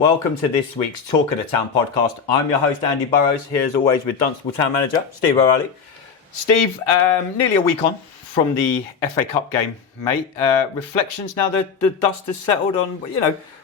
Welcome to this week's Talk of the Town podcast. I'm your host, Andy Burrows, here as always with Dunstable Town Manager, Steve O'Reilly. Steve, nearly a week on from the FA Cup game, mate. Reflections now that the dust has settled on,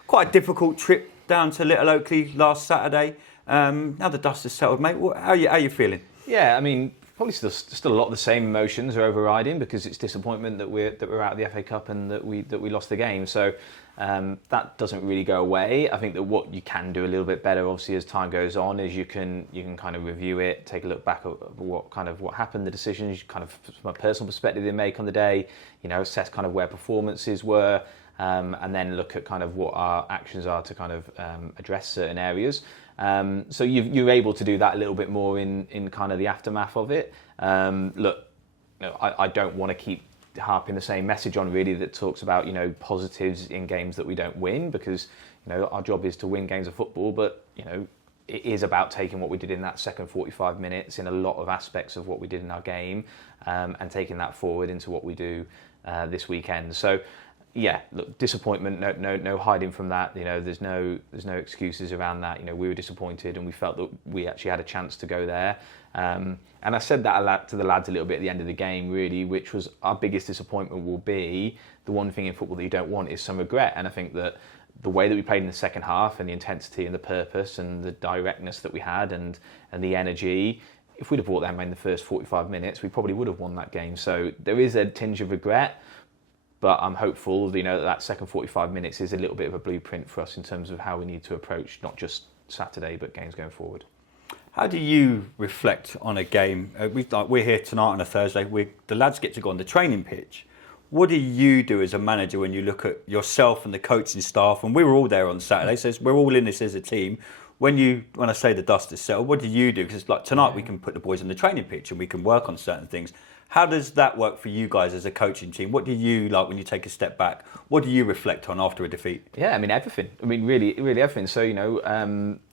quite a difficult trip down to Little Oakley last Saturday. Now the dust has settled, mate. How are you feeling? Yeah, I mean, probably still a lot of the same emotions are overriding because it's disappointment that we're out of the FA Cup and that we lost the game. So that doesn't really go away. I think that what you can do a little bit better, obviously, as time goes on, is you can kind of review it, take a look back at what happened, the decisions, kind of from a personal perspective they make on the day, assess kind of where performances were, and then look at kind of what our actions are to kind of address certain areas. So you're able to do that a little bit more in kind of the aftermath of it. Look, I don't want to keep harping the same message on really that talks about positives in games that we don't win, because our job is to win games of football, but it is about taking what we did in that second 45 minutes in a lot of aspects of what we did in our game, and taking that forward into what we do this weekend. So yeah, look, disappointment, no hiding from that. There's no excuses around that. We were disappointed and we felt that we actually had a chance to go there. And I said that to the lads a little bit at the end of the game, really, which was our biggest disappointment will be the one thing in football that you don't want is some regret. And I think that the way that we played in the second half and the intensity and the purpose and the directness that we had and the energy, if we'd have brought them in the first 45 minutes, we probably would have won that game. So there is a tinge of regret. But I'm hopeful, that second 45 minutes is a little bit of a blueprint for us in terms of how we need to approach not just Saturday, but games going forward. How do you reflect on a game? We're here tonight on a Thursday. The lads get to go on the training pitch. What do you do as a manager when you look at yourself and the coaching staff? And we were all there on Saturday, so we're all in this as a team. When I say the dust is settled, what do you do? Because like tonight we can put the boys on the training pitch and we can work on certain things. How does that work for you guys as a coaching team? What do you like when you take a step back? What do you reflect on after a defeat? Yeah, I mean everything. I mean really everything. So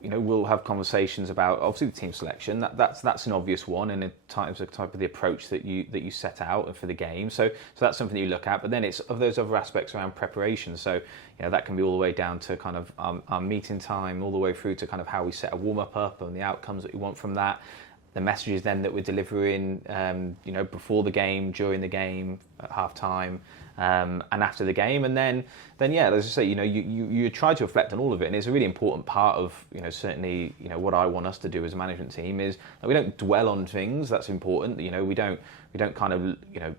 we'll have conversations about obviously the team selection. That's an obvious one, and in type of the approach that you set out for the game. So that's something that you look at. But then it's of those other aspects around preparation. So that can be all the way down to kind of our meeting time, all the way through to kind of how we set a warm up and the outcomes that we want from that. The messages then that we're delivering, before the game, during the game, at half time, and after the game, and then yeah, as I say, you try to reflect on all of it, and it's a really important part of certainly what I want us to do as a management team is that we don't dwell on things. That's important. We don't kind of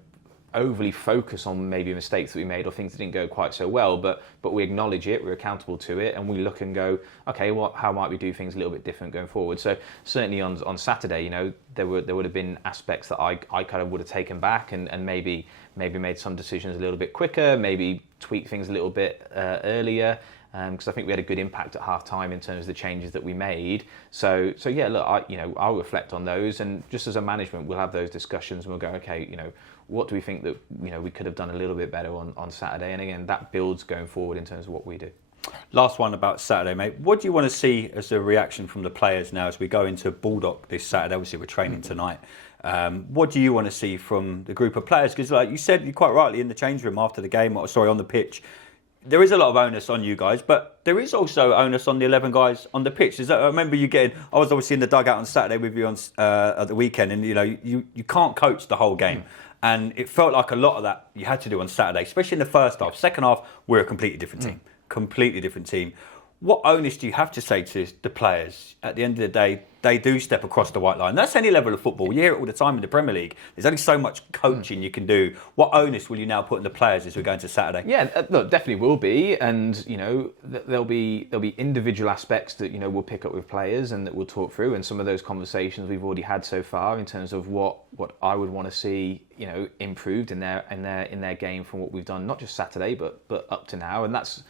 overly focus on maybe mistakes that we made or things that didn't go quite so well, but we acknowledge it, we're accountable to it, and we look and go, okay, how might we do things a little bit different going forward? So certainly on Saturday, there would have been aspects that I kind of would have taken back and maybe made some decisions a little bit quicker, maybe tweak things a little bit earlier. Because I think we had a good impact at half time in terms of the changes that we made. So yeah, look, I'll reflect on those, and just as a management, we'll have those discussions and we'll go, okay, what do we think that we could have done a little bit better on Saturday? And again, that builds going forward in terms of what we do. Last one about Saturday, mate. What do you want to see as a reaction from the players now as we go into Baldock this Saturday? Obviously, we're training tonight. What do you want to see from the group of players? Because like you said, quite rightly, in the change room after the game, on the pitch, there is a lot of onus on you guys, but there is also onus on the 11 guys on the pitch. I remember I was obviously in the dugout on Saturday with you at the weekend, and you can't coach the whole game. And it felt like a lot of that you had to do on Saturday, especially in the first half. Second half, we're a completely different team. Completely different team. What onus do you have to say to the players? At the end of the day, they do step across the white line. That's any level of football. You hear it all the time in the Premier League. There's only so much coaching you can do. What onus will you now put on the players as we go into Saturday? Yeah, look, definitely will be, and there'll be individual aspects that we'll pick up with players and that we'll talk through. And some of those conversations we've already had so far in terms of what I would want to see improved in their game from what we've done, not just Saturday, but up to now. And that's.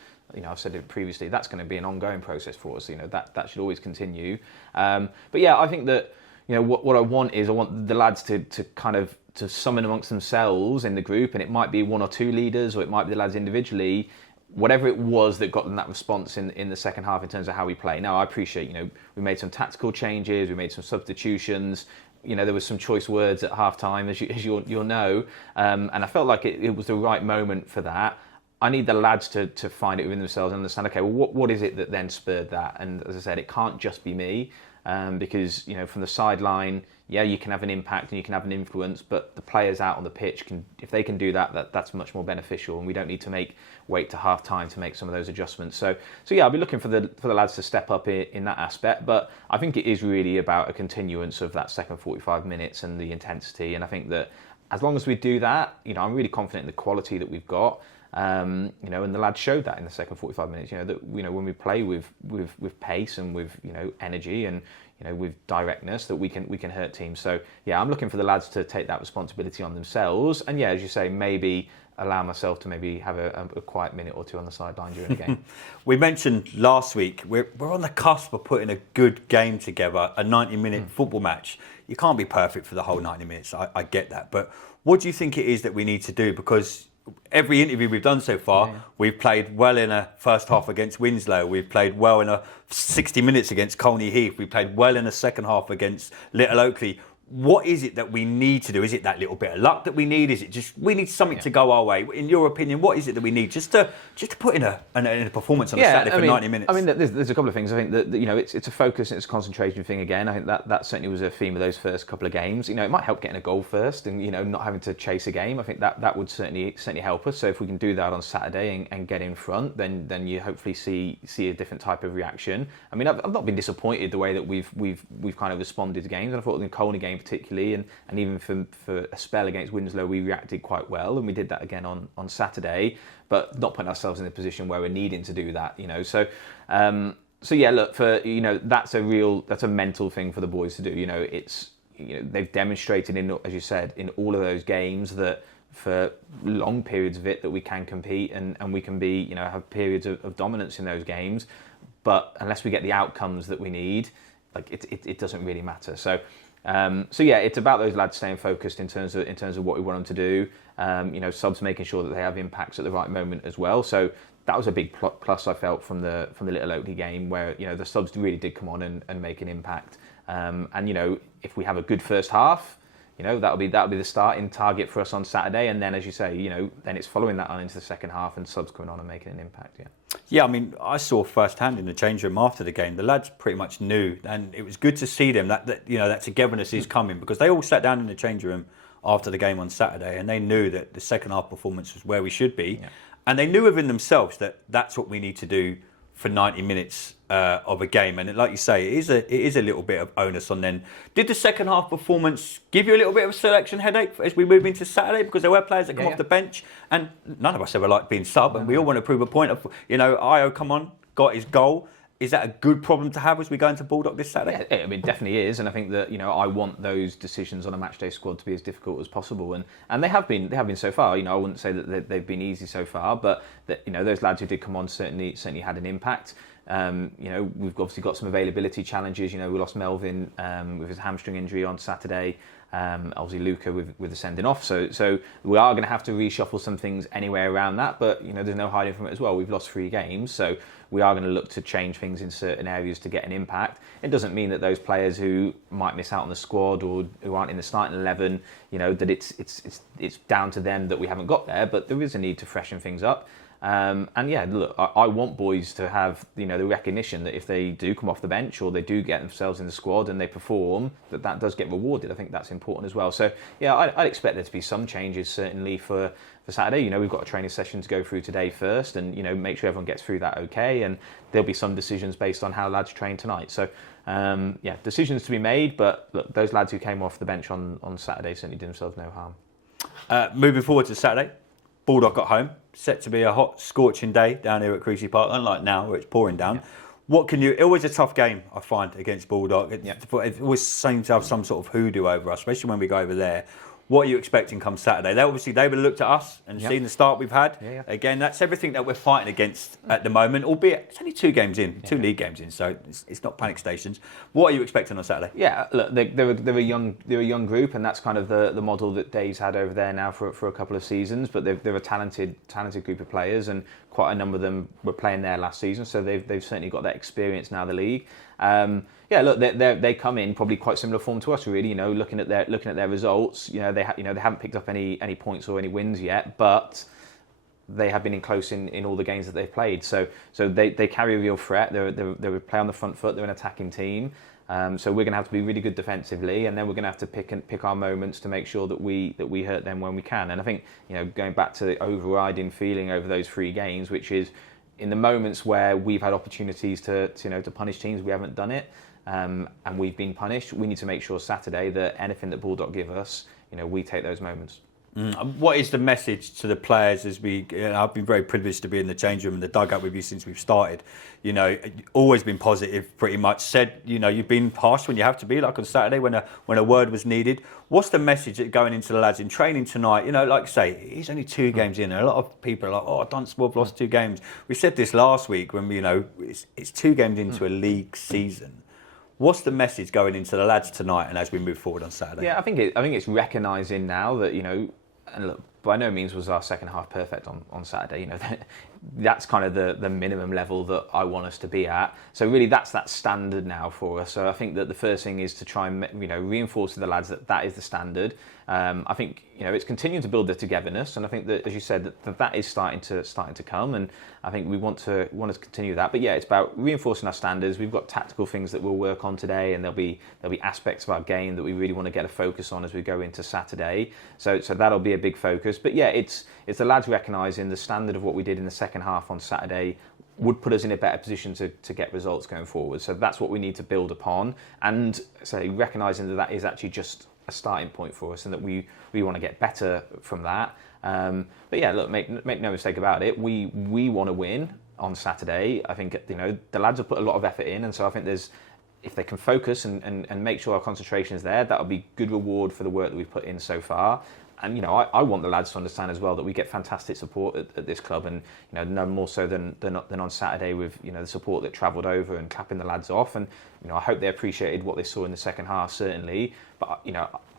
I've said it previously, that's going to be an ongoing process for us. That should always continue. But yeah, I think that, what I want the lads to kind of to summon amongst themselves in the group, and it might be one or two leaders, or it might be the lads individually, whatever it was that got them that response in the second half in terms of how we play. Now, I appreciate, we made some tactical changes, we made some substitutions. There was some choice words at half time, as you'll know. And I felt like it was the right moment for that. I need the lads to find it within themselves and understand, okay, well, what is it that then spurred that? And as I said, it can't just be me, because, from the sideline, yeah, you can have an impact and you can have an influence, but the players out on the pitch if they can do that, that's much more beneficial, and we don't need to wait to half time to make some of those adjustments. So yeah, I'll be looking for the lads to step up in that aspect, but I think it is really about a continuance of that second 45 minutes and the intensity, and I think that as long as we do that, I'm really confident in the quality that we've got. And the lads showed that in the second 45 minutes. That when we play with pace and with energy and with directness, that we can hurt teams. So yeah, I'm looking for the lads to take that responsibility on themselves. And yeah, as you say, maybe allow myself to maybe have a quiet minute or two on the sideline during the game. We mentioned last week we're on the cusp of putting a good game together, a 90-minute football match. You can't be perfect for the whole 90 minutes. I get that, but what do you think it is that we need to do? Because every interview we've done so far, we've played well in a first half against Winslow. We've played well in a 60 minutes against Colney Heath. We played well in a second half against Little Oakley. What is it that we need to do? Is it that little bit of luck that we need? Is it just we need something to go our way? In your opinion, what is it that we need just to put in a performance on a Saturday for 90 minutes? I mean, there's a couple of things. I think that it's a focus and it's a concentration thing again. I think that certainly was a theme of those first couple of games. It might help getting a goal first and not having to chase a game. I think that would certainly help us. So if we can do that on Saturday and get in front, then you hopefully see a different type of reaction. I mean, I've not been disappointed the way that we've kind of responded to games, and I thought the Colney game particularly, and even for a spell against Winslow, we reacted quite well, and we did that again on Saturday, but not putting ourselves in a position where we're needing to do that, So yeah, look, that's a mental thing for the boys to do. They've demonstrated as you said, in all of those games that for long periods of it that we can compete and we can be, have periods of dominance in those games, but unless we get the outcomes that we need, it doesn't really matter. So yeah, it's about those lads staying focused in terms of what we want them to do. Subs making sure that they have impacts at the right moment as well. So that was a big plus I felt from the Little Oakley game, where the subs really did come on and make an impact. And if we have a good first half, that'll be the starting target for us on Saturday. And then, as you say, then it's following that on into the second half and subs coming on and making an impact. Yeah. Yeah, I mean, I saw firsthand in the change room after the game, the lads pretty much knew, and it was good to see them that togetherness is coming, because they all sat down in the change room after the game on Saturday and they knew that the second half performance was where we should be, and they knew within themselves that that's what we need to do for 90 minutes of a game. And like you say, it is a little bit of onus on them. Did the second half performance give you a little bit of a selection headache as we move into Saturday? Because there were players that come off the bench, and none of us ever like being sub, and we all want to prove a point of, Io, come on, got his goal. Is that a good problem to have as we go into Bulldog this Saturday? Yeah, I mean, it definitely is, and I think that I want those decisions on a matchday squad to be as difficult as possible, and they have been so far. I wouldn't say that they've been easy so far, but that those lads who did come on certainly had an impact. We've obviously got some availability challenges. We lost Melvin with his hamstring injury on Saturday. Obviously Luca with the sending off, so we are going to have to reshuffle some things anyway around that, but there's no hiding from it as well. We've lost 3 games, so we are going to look to change things in certain areas to get an impact. It doesn't mean that those players who might miss out on the squad or who aren't in the starting 11, that it's down to them that we haven't got there, but there is a need to freshen things up. And yeah, look, I want boys to have the recognition that if they do come off the bench or they do get themselves in the squad and they perform, that does get rewarded. I think that's important as well. So yeah, I'd expect there to be some changes certainly for Saturday. We've got a training session to go through today first, and make sure everyone gets through that okay. And there'll be some decisions based on how lads train tonight. So yeah, decisions to be made. But look, those lads who came off the bench on Saturday certainly did themselves no harm. Moving forward to Saturday, Bulldog got home. Set to be a hot, scorching day down here at Creasy Park, unlike now where it's pouring down. It always a tough game, I find, against Bulldog. It always seems to have some sort of hoodoo over us, especially when we go over there. What are you expecting come Saturday? They would have looked at us and seen the start we've had. Again, that's everything that we're fighting against at the moment, albeit it's only 2 games in, 2 league games in, so it's not panic stations. What are you expecting on Saturday? Yeah, look, they're a young group, and that's kind of the model that Dave's had over there now for a couple of seasons. But they're a talented group of players, and quite a number of them were playing there last season, so they've certainly got that experience now. The league. Yeah, look, they come in probably quite similar form to us, really. Looking at their results, they haven't picked up any points or any wins yet, but they have been in close in all the games that they've played. So they carry a real threat. They play on the front foot. They're an attacking team. So we're going to have to be really good defensively, and then we're going to have to pick our moments to make sure that we hurt them when we can. And I think, going back to the overriding feeling over those 3 games, which is in the moments where we've had opportunities to punish teams, we haven't done it, and we've been punished. We need to make sure Saturday that anything that Bulldog give us, we take those moments. What is the message to the players as I've been very privileged to be in the change room and the dugout with you since we've started. Always been positive, pretty much. Said, you've been harsh when you have to be, like on Saturday when a word was needed. What's the message going into the lads in training tonight? Like I say, he's only 2 games in. And a lot of people are like, oh, Dunstable have lost 2 games. We said this last week when, it's 2 games into a league season. What's the message going into the lads tonight and as we move forward on Saturday? Yeah, I think it's recognising now that, and look, by no means was our second half perfect on Saturday. That's kind of the minimum level that I want us to be at. So really, that's that standard now for us. So I think that the first thing is to try and reinforce to the lads that is the standard. I think it's continuing to build the togetherness, and I think that, as you said, that is starting to come, and I think we want to continue that. But yeah, it's about reinforcing our standards. We've got tactical things that we'll work on today, and there'll be aspects of our game that we really want to get a focus on as we go into Saturday. So that'll be a big focus. But yeah, it's the lads recognising the standard of what we did in the second half on Saturday would put us in a better position to get results going forward. So that's what we need to build upon, and say recognising that is actually just a starting point for us, and that we want to get better from that. But yeah, look, make no mistake about it. We want to win on Saturday. I think the lads have put a lot of effort in, and so I think if they can focus and make sure our concentration is there, that'll be good reward for the work that we've put in so far. And I want the lads to understand as well that we get fantastic support at this club, and no more so than on Saturday with the support that travelled over and clapping the lads off. And I hope they appreciated what they saw in the second half, certainly. But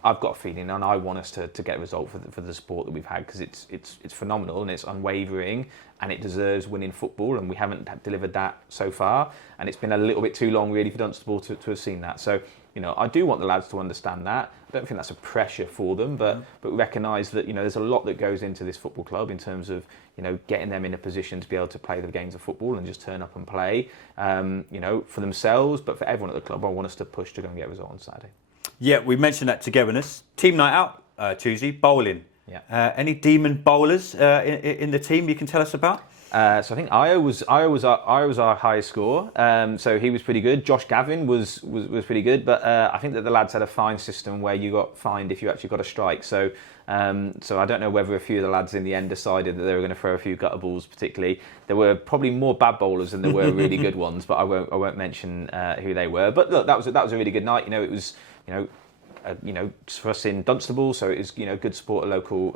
I've got a feeling, and I want us to get a result for the support that we've had, because it's phenomenal and it's unwavering, and it deserves winning football, and we haven't delivered that so far. And it's been a little bit too long really for Dunstable to have seen that. So I do want the lads to understand that. I don't think that's a pressure for them, but recognise that there's a lot that goes into this football club in terms of getting them in a position to be able to play the games of football and just turn up and play. For themselves, but for everyone at the club, I want us to push to go and get a result on Saturday. Yeah, we mentioned that togetherness. Team night out, Tuesday, bowling. Yeah. Any demon bowlers in the team you can tell us about? So I think Io was our highest score. So he was pretty good. Josh Gavin was pretty good, but I think that the lads had a fine system where you got fined if you actually got a strike. So I don't know whether a few of the lads in the end decided that they were going to throw a few gutter balls. Particularly, there were probably more bad bowlers than there were really good ones, but I won't mention who they were. But look, that was a really good night. It was for us in Dunstable, so it was good support of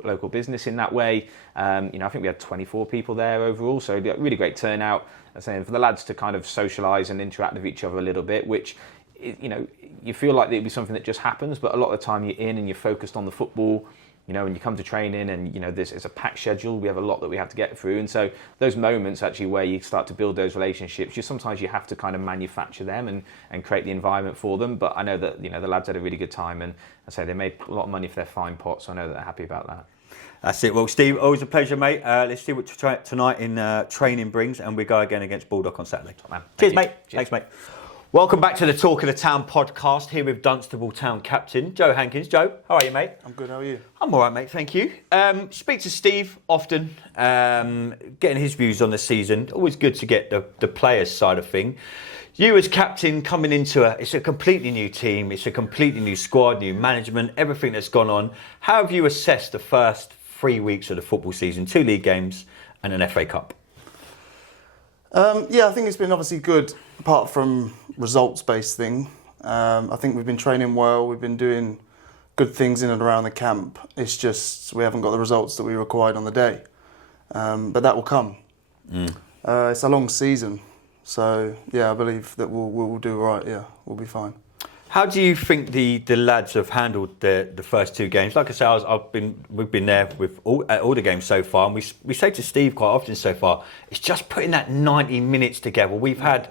local business in that way. I think we had 24 people there overall, so really great turnout. I'm saying for the lads to kind of socialise and interact with each other a little bit, which you feel like it'd be something that just happens, but a lot of the time you're in and you're focused on the football. When you come to training and it's a packed schedule, we have a lot that we have to get through, and so those moments actually where you start to build those relationships, sometimes you have to kind of manufacture them and create the environment for them. But I know that the lads had a really good time, and I say they made a lot of money for their fine pot, so I know that they're happy about that. That's it. Well, Steve, always a pleasure, mate. Let's see what tonight in training brings, and we go again against Bulldog on Saturday. Top man. Cheers, mate. Cheers. Thanks, mate. Welcome back to the Talk of the Town podcast, here with Dunstable Town captain Joe Hankins. Joe, how are you, mate? I'm good, how are you? I'm all right, mate, thank you. Speak to Steve often, getting his views on the season. Always good to get the players' side of thing. You as captain coming into it's a completely new team, it's a completely new squad, new management, everything that's gone on. How have you assessed the first 3 weeks of the football season, 2 league games and an FA Cup? I think it's been obviously good, apart from results-based thing. I think we've been training well, we've been doing good things in and around the camp. It's just we haven't got the results that we required on the day. But that will come. It's a long season, so I believe that we'll do all right, we'll be fine. How do you think the lads have handled the first 2 games? Like I say, we've been there with all the games so far, and we say to Steve quite often so far, it's just putting that 90 minutes together. We've had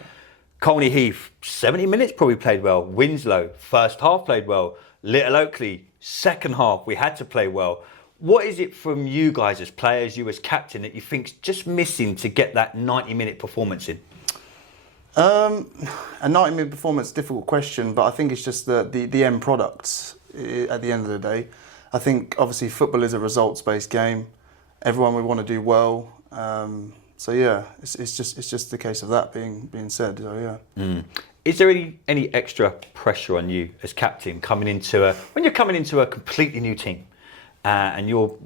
Colney Heath, 70 minutes probably played well. Winslow, first half played well. Little Oakley, second half we had to play well. What is it from you guys as players, you as captain, that you think's just missing to get that 90-minute performance in? A 90-minute performance, difficult question, but I think it's just the end product at the end of the day. I think obviously football is a results-based game. Everyone would want to do well. So yeah, it's just the case of that being said. So yeah. Is there any extra pressure on you as captain when you're coming into a completely new team? And you're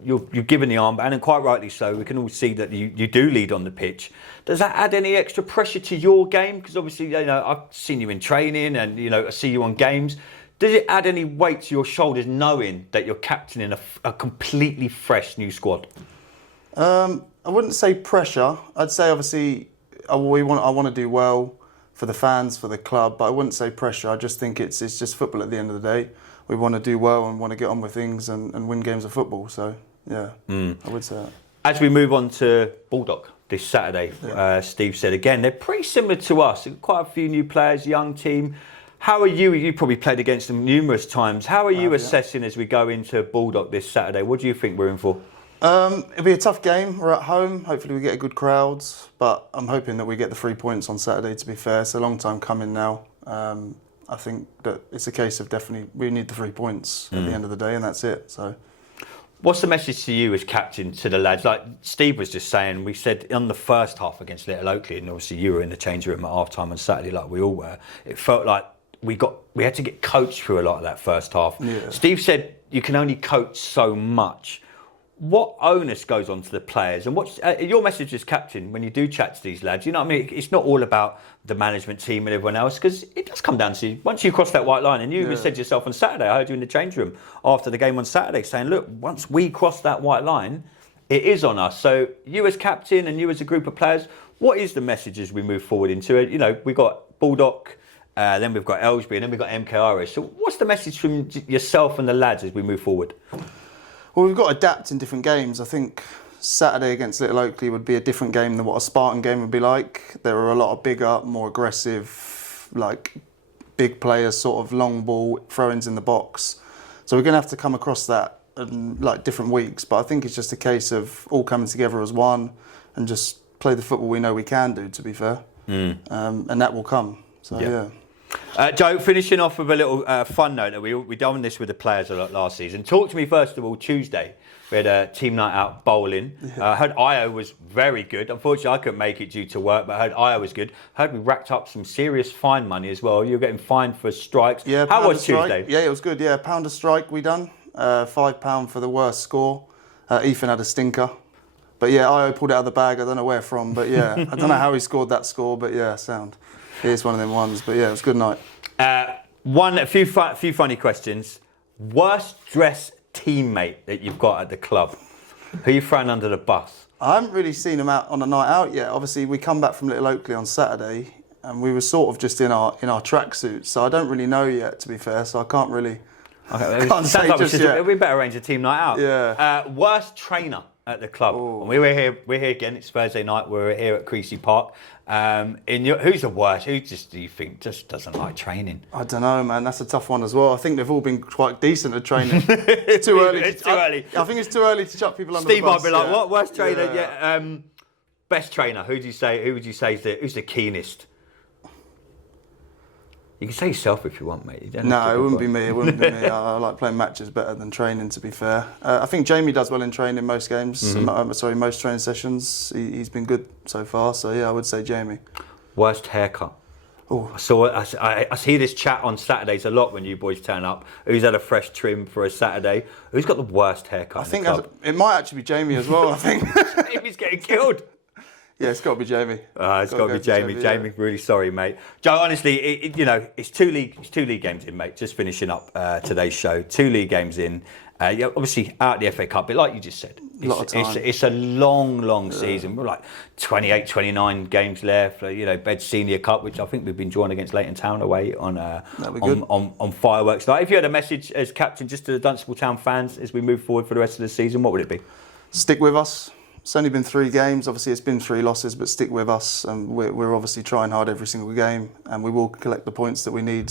given the armband, and quite rightly so. We can all see that you do lead on the pitch. Does that add any extra pressure to your game? Because obviously, I've seen you in training, and I see you on games. Does it add any weight to your shoulders knowing that you're captaining a completely fresh new squad? I wouldn't say pressure. I'd say obviously I want to do well for the fans, for the club, but I wouldn't say pressure. I just think it's just football at the end of the day. We want to do well and want to get on with things and win games of football. So, yeah, I would say that. As we move on to Bulldog this Saturday, Steve said again, they're pretty similar to us. Quite a few new players, young team. How are you? You probably played against them numerous times. How are you assessing as we go into Bulldog this Saturday? What do you think we're in for? It'll be a tough game. We're at home. Hopefully we get a good crowd. But I'm hoping that we get the 3 points on Saturday, to be fair. It's a long time coming now. I think that it's a case of definitely we need the 3 points at the end of the day, and that's it. So, what's the message to you as captain to the lads? Like Steve was just saying, we said on the first half against Little Oakley, and obviously you were in the change room at half time on Saturday, like we all were. It felt like we had to get coached through a lot of that first half. Yeah. Steve said you can only coach so much. What onus goes on to the players, and what's your message as captain when you do chat to these lads? You know what I mean? It's not all about the management team and everyone else, because it does come down to once you cross that white line. And you even said yourself on Saturday, I heard you in the change room after the game on Saturday saying, look, once we cross that white line, it is on us. So you as captain and you as a group of players, what is the message as we move forward into it? We've got Bulldog, then we've got Ellsbury, and then we've got MKRS. So what's the message from yourself and the lads as we move forward? Well, we've got to adapt in different games. I think Saturday against Little Oakley would be a different game than what a Spartan game would be like. There are a lot of bigger, more aggressive, like big players, sort of long ball throw-ins in the box. So we're going to have to come across that in like different weeks. But I think it's just a case of all coming together as one and just play the football we know we can do, to be fair. And that will come. So, yeah. Joe, finishing off with a little fun note. We done this with the players a lot last season. Talk to me first of all. Tuesday, we had a team night out bowling. I heard Io was very good. Unfortunately, I couldn't make it due to work, but I heard Io was good. Heard we racked up some serious fine money as well. You were getting fined for strikes. Yeah, how was Tuesday? Yeah, it was good. Yeah, £1 a strike we done. £5 for the worst score. Ethan had a stinker. But yeah, Io pulled it out of the bag. I don't know where from, but yeah, I don't know how he scored that score, but yeah, sound. It's one of them ones, but yeah, it was a good night. A few funny questions. Worst dressed teammate that you've got at the club? Who are you throwing under the bus? I haven't really seen him out on a night out yet. Obviously, we come back from Little Oakley on Saturday, and we were sort of just in our tracksuits, so I don't really know yet, to be fair. So I can't really. Okay, can't say like just yet. We better arrange a team night out. Yeah. Worst trainer at the club. And we're here again. It's Thursday night. We're here at Creasy Park. Who's the worst? Who do you think just doesn't like training? I don't know, man. That's a tough one as well. I think they've all been quite decent at training. It's too early. It's too early. I think it's too early to chuck people under Steve the bus. might be like, what worst trainer? Yeah. Best trainer. Who would you say who's the keenest? You can say yourself if you want, mate. No, it wouldn't be me. It wouldn't be me. I like playing matches better than training, to be fair. I think Jamie does well in training most games. Most training sessions. He's been good so far. So yeah, I would say Jamie. Worst haircut. I see this chat on Saturdays a lot when you boys turn up. Who's had a fresh trim for a Saturday? Who's got the worst haircut? I think it might actually be Jamie as well. I think Jamie's getting killed. Yeah, it's got to be Jamie. It's got to be Jamie. Jamie, really sorry, mate. Joe, honestly, it's two league games in, mate. Just finishing up today's show. 2 league games in. Obviously out of the FA Cup, but like you just said, it's a long season. We're like 28, 29 games left. Bed Senior Cup, which I think we've been drawn against Leighton Town away on fireworks night. If you had a message as captain just to the Dunstable Town fans as we move forward for the rest of the season, what would it be? Stick with us. It's only been 3 games. Obviously, it's been 3 losses, but stick with us. And we're obviously trying hard every single game, and we will collect the points that we need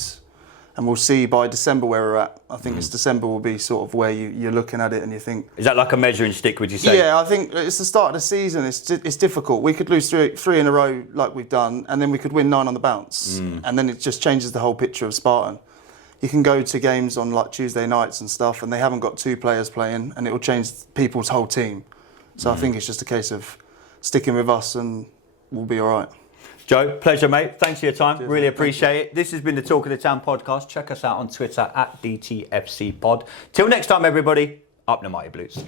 and we'll see by December where we're at. I think it's December will be sort of where you're looking at it and you think... Is that like a measuring stick, would you say? Yeah, I think it's the start of the season. It's difficult. We could lose three in a row like we've done, and then we could win 9 on the bounce. And then it just changes the whole picture of Spartan. You can go to games on like Tuesday nights and stuff, and they haven't got 2 players playing, and it will change people's whole team. So I think it's just a case of sticking with us and we'll be all right. Joe, pleasure, mate. Thanks for your time. Cheers, really appreciate it. This has been the Talk of the Town podcast. Check us out on Twitter @DTFCpod. Till next time, everybody, up the Mighty Blues.